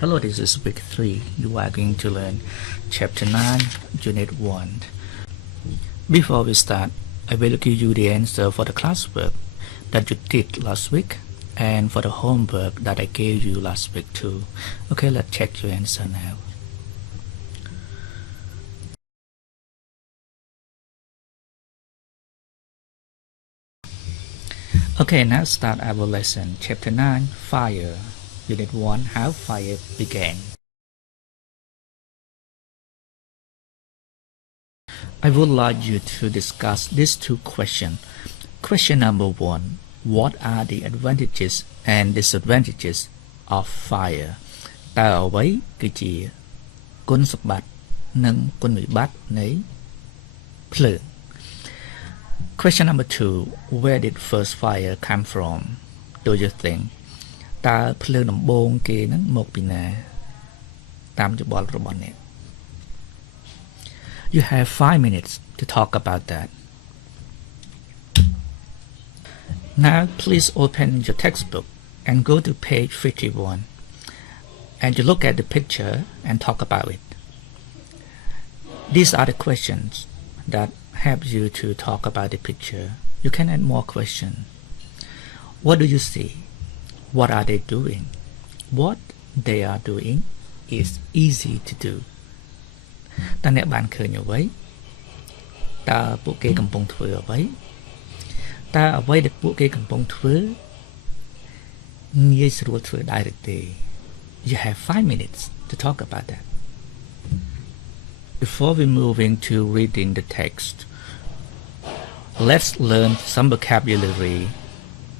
Hello, this is week 3. You are going to learn chapter 9, unit 1. Before we start, I will give you the answer for the classwork that you did last week and for the homework that I gave you last week too. Okay, let's check your answer now. Okay, now start our lesson. Chapter 9, Fire. Unit 1, How Fire Began. I would like you to discuss these two questions. Question number 1. What are the advantages and disadvantages of fire? តើអ្វីគឺជាគុណសម្បត្តិនិងគុណវិបត្តិនៃភ្លើង Question number 2. Where did first fire come from? Do you think? តើភ្លើងដំបូងគេនឹងមកពីណាតាមយោបល់របស់អ្នក You have 5 minutes to talk about that. Now please open your textbook and go to page 51 and you look at the picture and talk about it. These are the questions that help you to talk about the picture. You can add more questions. What do you see? What are they doing? What they are doing is easy to do. តើអ្នកបានឃើញអ្វីតើពួកគេកំពុងធ្វើអ្វីតើអ្វីដែលពួកគេកំពុងធ្វើងាយស្រួលធ្វើដែរឬទេ You have 5 minutes to talk about that. Before we move into reading the text, let's learn some vocabulary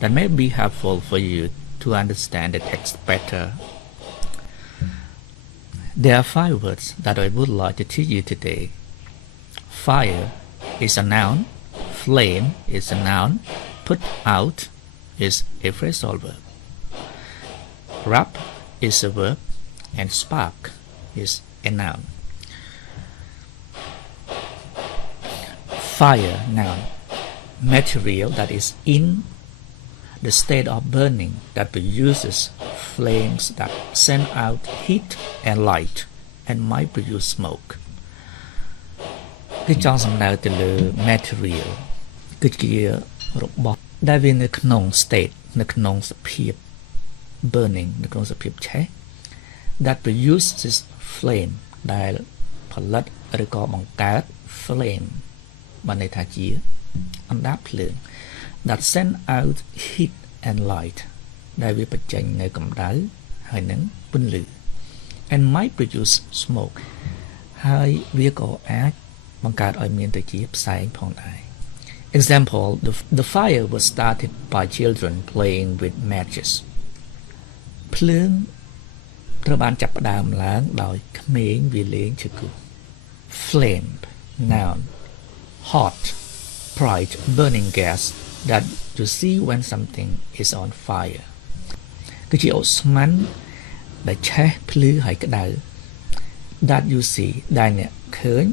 that may be helpful for you to understand the text better. There are 5 words that I would like to teach you today. Fire is a noun, flame is a noun, put out is a phrasal verb, rub is a verb, and spark is a noun. Fire, noun, material that is in the state of burning that produces flames that send out heat and light and might produce smoke. គឺចង់សំដៅទៅលើ material គឺជារបស់ដែលវានៅក្នុង state នៅក្នុងសភាព burning នៅក្នុងសភាពឆេះ that produces flame ដែលផលិតឬក៏បង្កើត flame បានន័យថាជាអណ្ដាតភ្លើង that send out heat and light ដែលវាបញ្ចេញនៅកម្ដៅហើយនឹងពន្លឺ and might produce smoke ហើយវាក៏អាចបង្កើតឲ្យមានទៅជាផ្សែងផងដែរ Example, the fire was started by children playing with matches. ភ្លើងត្រូវបានចាប់ផ្ដើមឡើងដោយក្មេងវាលេងឈើគូ Flame, noun, hot, bright, burning gas that you see when something is on fire. គឺជាអូស្មန်ដែលឆេះភ្លឺហើយក្ដៅ that you see ដែលអ្នកឃើញ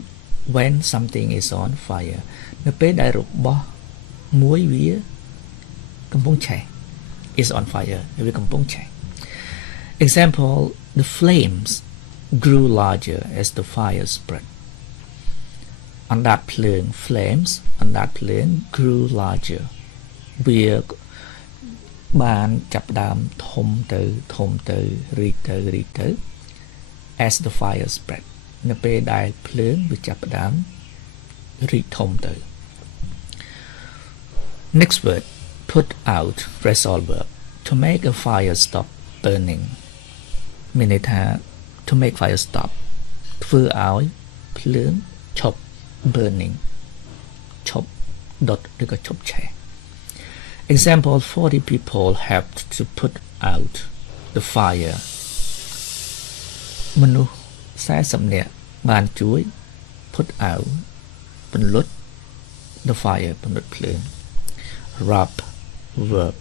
when something is on fire នៅពេលដែលរបស់មួយវាកំពុងឆេះ is on fire វាកំពុងឆេះ Example, the flames grew larger as the fire spread. អណ្ដាតភ្លើង flames អណ្ដាតភ្លើង grew larger វាបានចាប់ផ្ដើមធំទៅរីកទៅ as the fire spread នៅពេលដែលភ្លើងវាចាប់ផ្ដើមរីកធំទៅ Next word, put out, phrasal verb, to make a fire stop burning មានន័យថា to make fire stop ធ្វើឲ្យភ្លើងឈប់ burning ឈប់ដុតឬក៏ឈប់ឆេះ Example, 40 people helped to put out the fire មនុស្ស40នាក់បានជួយ put out ពន្លត់ the fire ពន្លត់ភ្លើង rub verb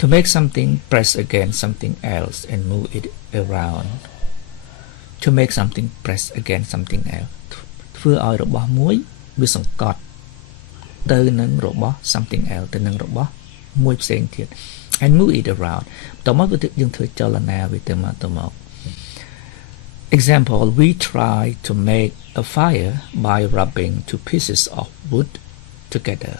to make something press against something else and move it around to make something press against something else ធ្វើឲ្យរបស់មួយវាសង្កត់ទៅនឹងរបស់ something else ទៅនឹងរបស់មួយផ្សេងទៀត and move it around តោះមកយើងធ្វើចលនាវាទៅមក Example, we try to make a fire by rubbing two pieces of wood together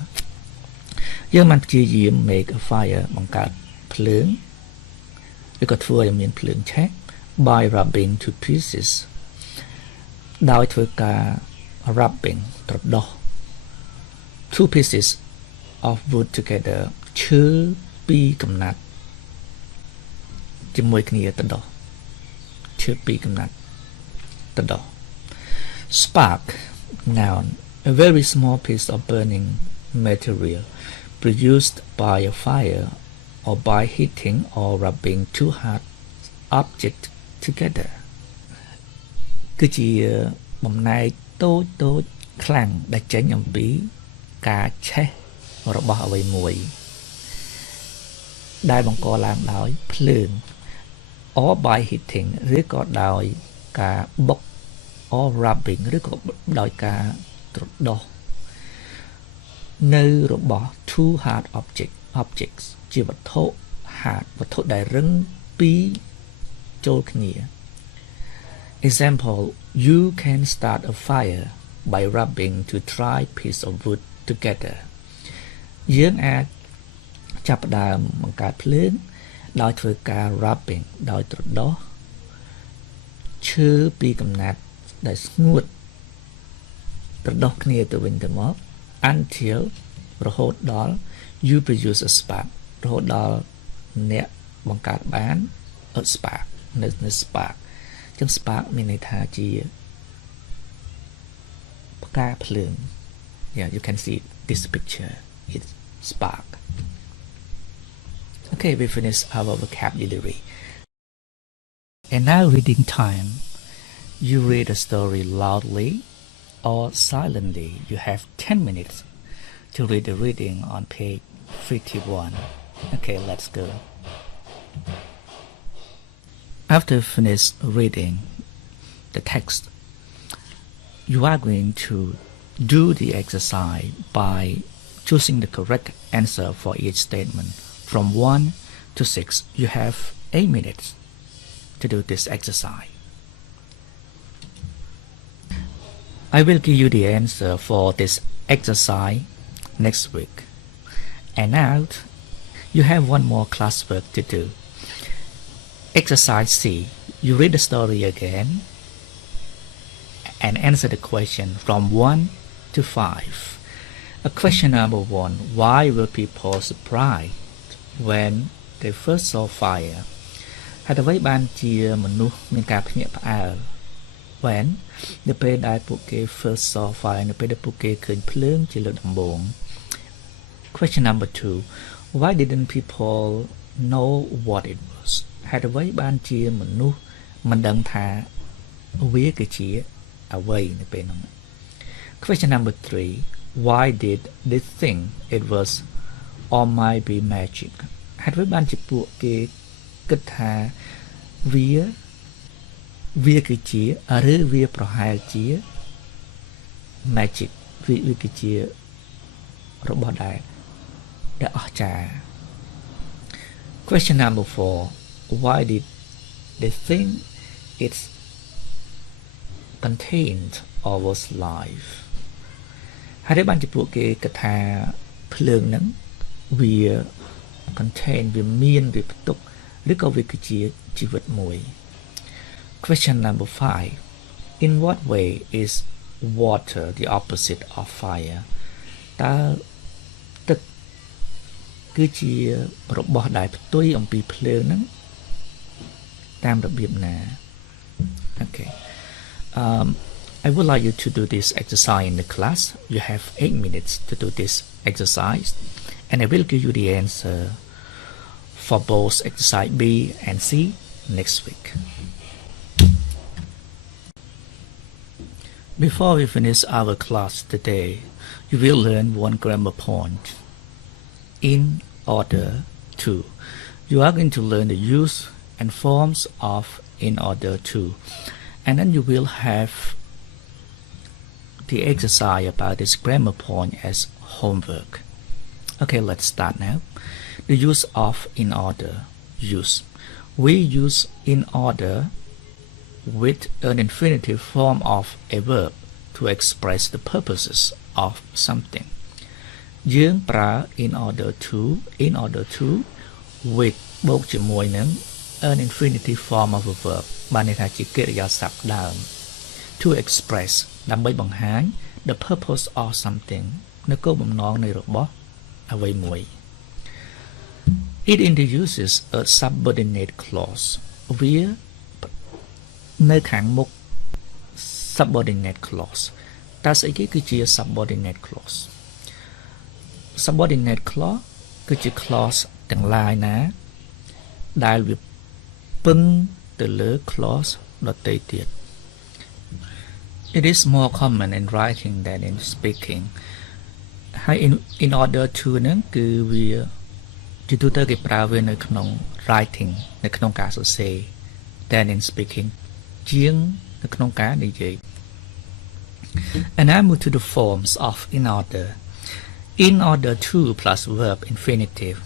យើងបានព្យាយាម make a fire បង្កើតភ្លើងឬក៏ធ្វើឲ្យមានភ្លើងឆេះ by rubbing two pieces ដោយធ្វើការ rubbing ត្រដុស two pieces of wood together ឈើពីរកំណាត់ជាមួយគ្នាត្រដុសឈើពីរកំណាត់ត្រដុស spark noun a very small piece of burning material produced by a fire or by hitting or rubbing two hard objects together គឺជាបំណែកតូចខ្លាំងដែលចេញអំពីការឆេះរបស់អ្វីមួយដែលបង្កឡើងដោយភ្លើង or by hitting ឬក៏ដោយការបុក or rubbing ឬក៏ដោយការត្រដុសនៅរបស់ two hard objects ជាវត្ថុ hard វត្ថុដែលរឹងពីរចូលគ្នា Example you can start a fire by rubbing two dry pieces of wood together យើងអាចចាប់ផ្ដើមបង្កើតភ្លើងដោយធ្វើការ rubbing ដោយត្រដុសឈើពីរកំណាត់ដែលស្ងួតត្រដុសគ្នាទៅវិញទៅមក until រហូតដល់ you produce a spark រហូតដល់អ្នកបង្កើតបាន a spark នៅ spark អញ្ចឹង spark មានន័យថាជាផ្កាភ្លើង yeah you can see this picture it's spark okay we finish our vocabulary and now reading time you read a story loudly or silently you have 10 minutes to read the reading on page 51 okay let's go after finish reading the text you are going to do the exercise by choosing the correct answer for each statement from 1 to 6 you have 8 minutes to do this exercise I will give you the answer for this exercise next week and now you have one more classwork to do exercise C you read the story again and answer the question from 1 to 5 a question number 1 why were people surprised when they first saw fire ហេតុអ្វីបានជាមនុស្សមានការភ្ញាក់ផ្អើល when នៅពេលដែលពួកគេ first saw fire នៅពេលដែលពួកគេឃើញភ្លើងជាលើកដំបូង question number 2 why didn't people know what it was ហេតុអ្វីបានជាមនុស្សមិនដឹងថាវាគឺជាអ្វីនៅពេលនោះ question number 3 why did they think it was or might be magic ហេតុអ្វីបានជាពួកគេគិតថាវាគឺជាឬវាប្រហែលជា magic វាគឺជារបស់ដែលអស្ចារ្យ question number 4 why did they think it's contained or was live ហើយបានជាពួកគេគិតថាភ្លើងហ្នឹងវា contain វាមានវាផ្ទុកឬក៏វាគឺជាជីវិតមួយ question number 5 in what way is water the opposite of fire តើទឹកគឺជារបស់ដែលផ្ទុយអំពីភ្លើងហ្នឹងតាមរបៀបណា okay I would like you to do this exercise in the class you have 8 minutes to do this exercise and I will give you the answer for both exercise B and C next week. Before we finish our class today, you will learn one grammar point. In order to. You are going to learn the use and forms of in order to. And then you will have the exercise about this grammar point as homework. Okay, let's start now. The use of in order. Use. We use in order with an infinitive form of a verb to express the purposes of something យើងប្រើ in order to with បូកជាមួយនឹង an infinitive form of a verb បានន័យថាជាកិរិយាសព្ទដើម to express ដើម្បីបង្ហាញ the purpose of something នៅគោលបំណងនៃរបស់អ្វីមួយ It introduces a subordinate clause វានៅខាងមុខ subordinate clause តើស្អីគេគឺជា subordinate clause subordinate clause គឺជា clause ទាំងឡាយណាដែលវាពឹងទៅលើ clause ដទៃទៀត It is more common in writing than in speaking ហើយ in order to ហ្នឹងគឺវាជាទូទៅគេប្រើវានៅក្នុង writing នៅក្នុងការសរសេរ than in speaking ជាងនៅក្នុងការនិយាយ And I move to the forms of in order to plus verb infinitive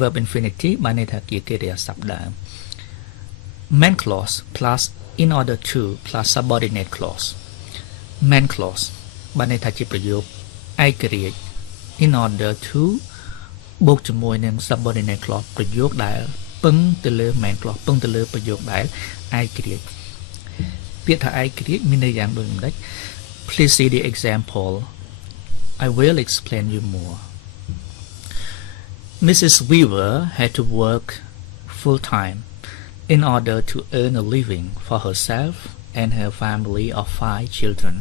verb infinitive បានន័យថាជាកិរិយាសព្ទដើម main clause plus in order to plus subordinate clause main clause បានន័យថាជាប្រយោគឯករាជ្យ in order to បូកជាមួយនឹង subordinate clause ប្រយោគដែលពឹងទៅលើ main clause ពឹងទៅលើប្រយោគដែលឯករាជ្យពាក្យថាឯករាជ្យមានន័យយ៉ាងដូចម្ដេច Please see the example I will explain you more Mrs. Weaver had to work full-time in order to earn a living for herself and her family of 5 children.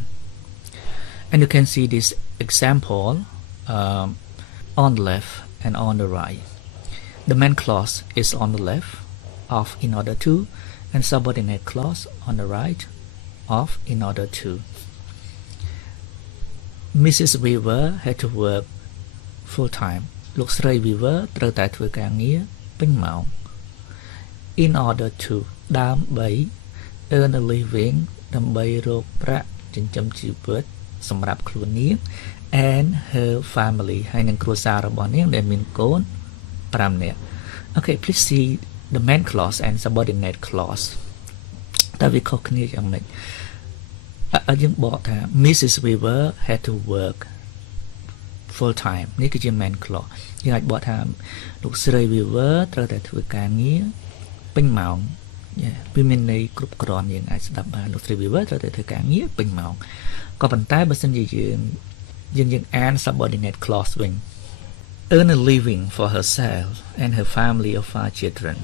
And you can see this example on the left and on the right. The main clause is on the left of in order to and subordinate clause on the right of in order to. Mrs. Weaver had to work full-time. លោកស្រី Weaver ត្រូវតែធ្វើការងារពេញម៉ោង in order to ដើម្បី earn a living ដើម្បីរកប្រាក់ចិញ្ចឹមជីវិតសម្រាប់ខ្លួននាង and her family ហើយនឹងគ្រួសាររបស់នាងដែលមានកូន 5 នាក់ Okay please see the main clause and subordinate clause តើវាខុសគ្នាយ៉ាងម៉េចយើងបកថា Mrs. Weaver had to work full time នេះគឺជា main clause យើងអាចបកថាលោកស្រី Weaver ត្រូវតែធ្វើការងារពេញម៉ោងវាមានន័យគ្រប់គ្រាន់យើងអាចស្ដាប់បានលោកស្រី Weaver ត្រូវតែធ្វើការងារពេញម៉ោងក៏ប៉ុន្តែបើសិនជាយើងអាន subordinate clause វិញ earn a living for herself and her family of 5 children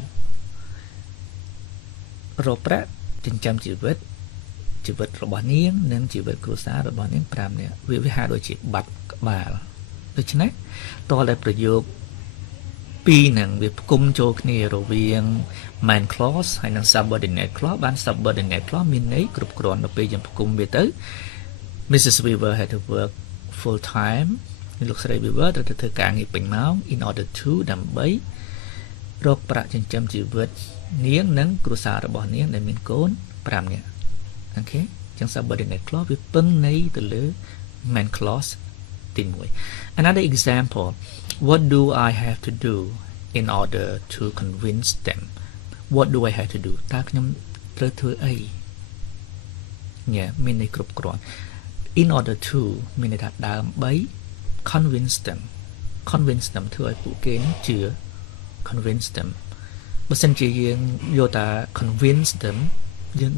រកប្រាក់ចិញ្ចឹមជីវិតរបស់នាងនិងជីវិតគ្រួសាររបស់នាង 5 នាក់វាហាក់ដូចជាបាត់ក្បាលដូច្នេះតើដែលប្រយោគពីរហ្នឹងវាផ្គុំចូលគ្នារវាង main clause ហើយនិង subordinate clause បាន subordinate clause មានន័យគ្រប់គ្រាន់ដល់ពេលយើងផ្គុំវាទៅ Mrs. Weaver had to work full time លោកស្រី Weaver ត្រូវតែធ្វើការងារពេញម៉ោង in order to ដើម្បីរកប្រាក់ចិញ្ចឹមជីវិតនាងនិងគ្រួសាររបស់នាងដែលមានកូន 5 នាក់ Okay ចឹង subordinate clause វាពឹងន័យទៅលើ main clause ទី 1 Another example What do I have to do in order to convince them What do I have to do តើខ្ញុំត្រូវធ្វើអីមានន័យគ្រប់គ្រាន់ In order to មានន័យថាដើម្បី convince them ធ្វើឲ្យពួកគេជឿ convince them បើសិនជាយើងយកតែ convince them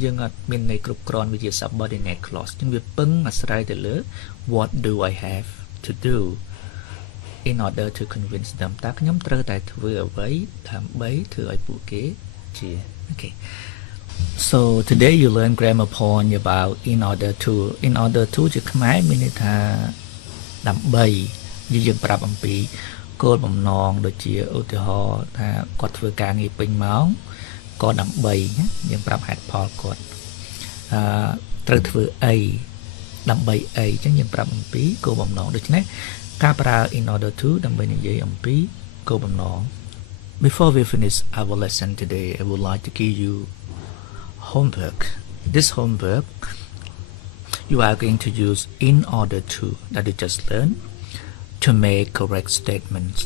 យើងអត់មានន័យគ្រប់គ្រាន់វាជា subordinate clause ចឹងវាពឹងអាស្រ័យទៅលើ What do I have to do in order to convince them តើខ្ញុំត្រូវតែធ្វើអ្វីដើម្បីធ្វើឲ្យពួកគេជឿ Okay So today you learn grammar point about in order to ជាខ្មែរមានន័យថាដើម្បីយើងប្រាប់អំពីគោលបំណងដូចជាឧទាហរណ៍ថាគាត់ធ្វើការងារពេញម៉ោងក៏ដើម្បីយើងប្រាប់ហេតុផលគាត់ត្រូវធ្វើអីដើម្បីអីអញ្ចឹងយើងប្រាប់អំពីគោលបំណងដូច្នេះការប្រើ in order to ដើម្បីនិយាយអំពីគោលបំណង Before we finish our lesson today I would like to give you homework this homework you are going to use in order to that you just learned to make correct statements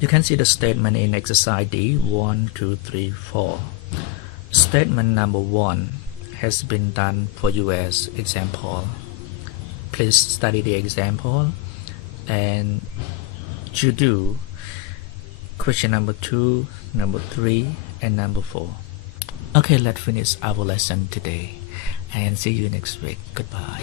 you can see the statement in exercise D 1 2 3 4 statement number 1 has been done for you as example. Please study the example and you do question number 2, number 3, and number 4. Okay, let's finish our lesson today and see you next week. Goodbye.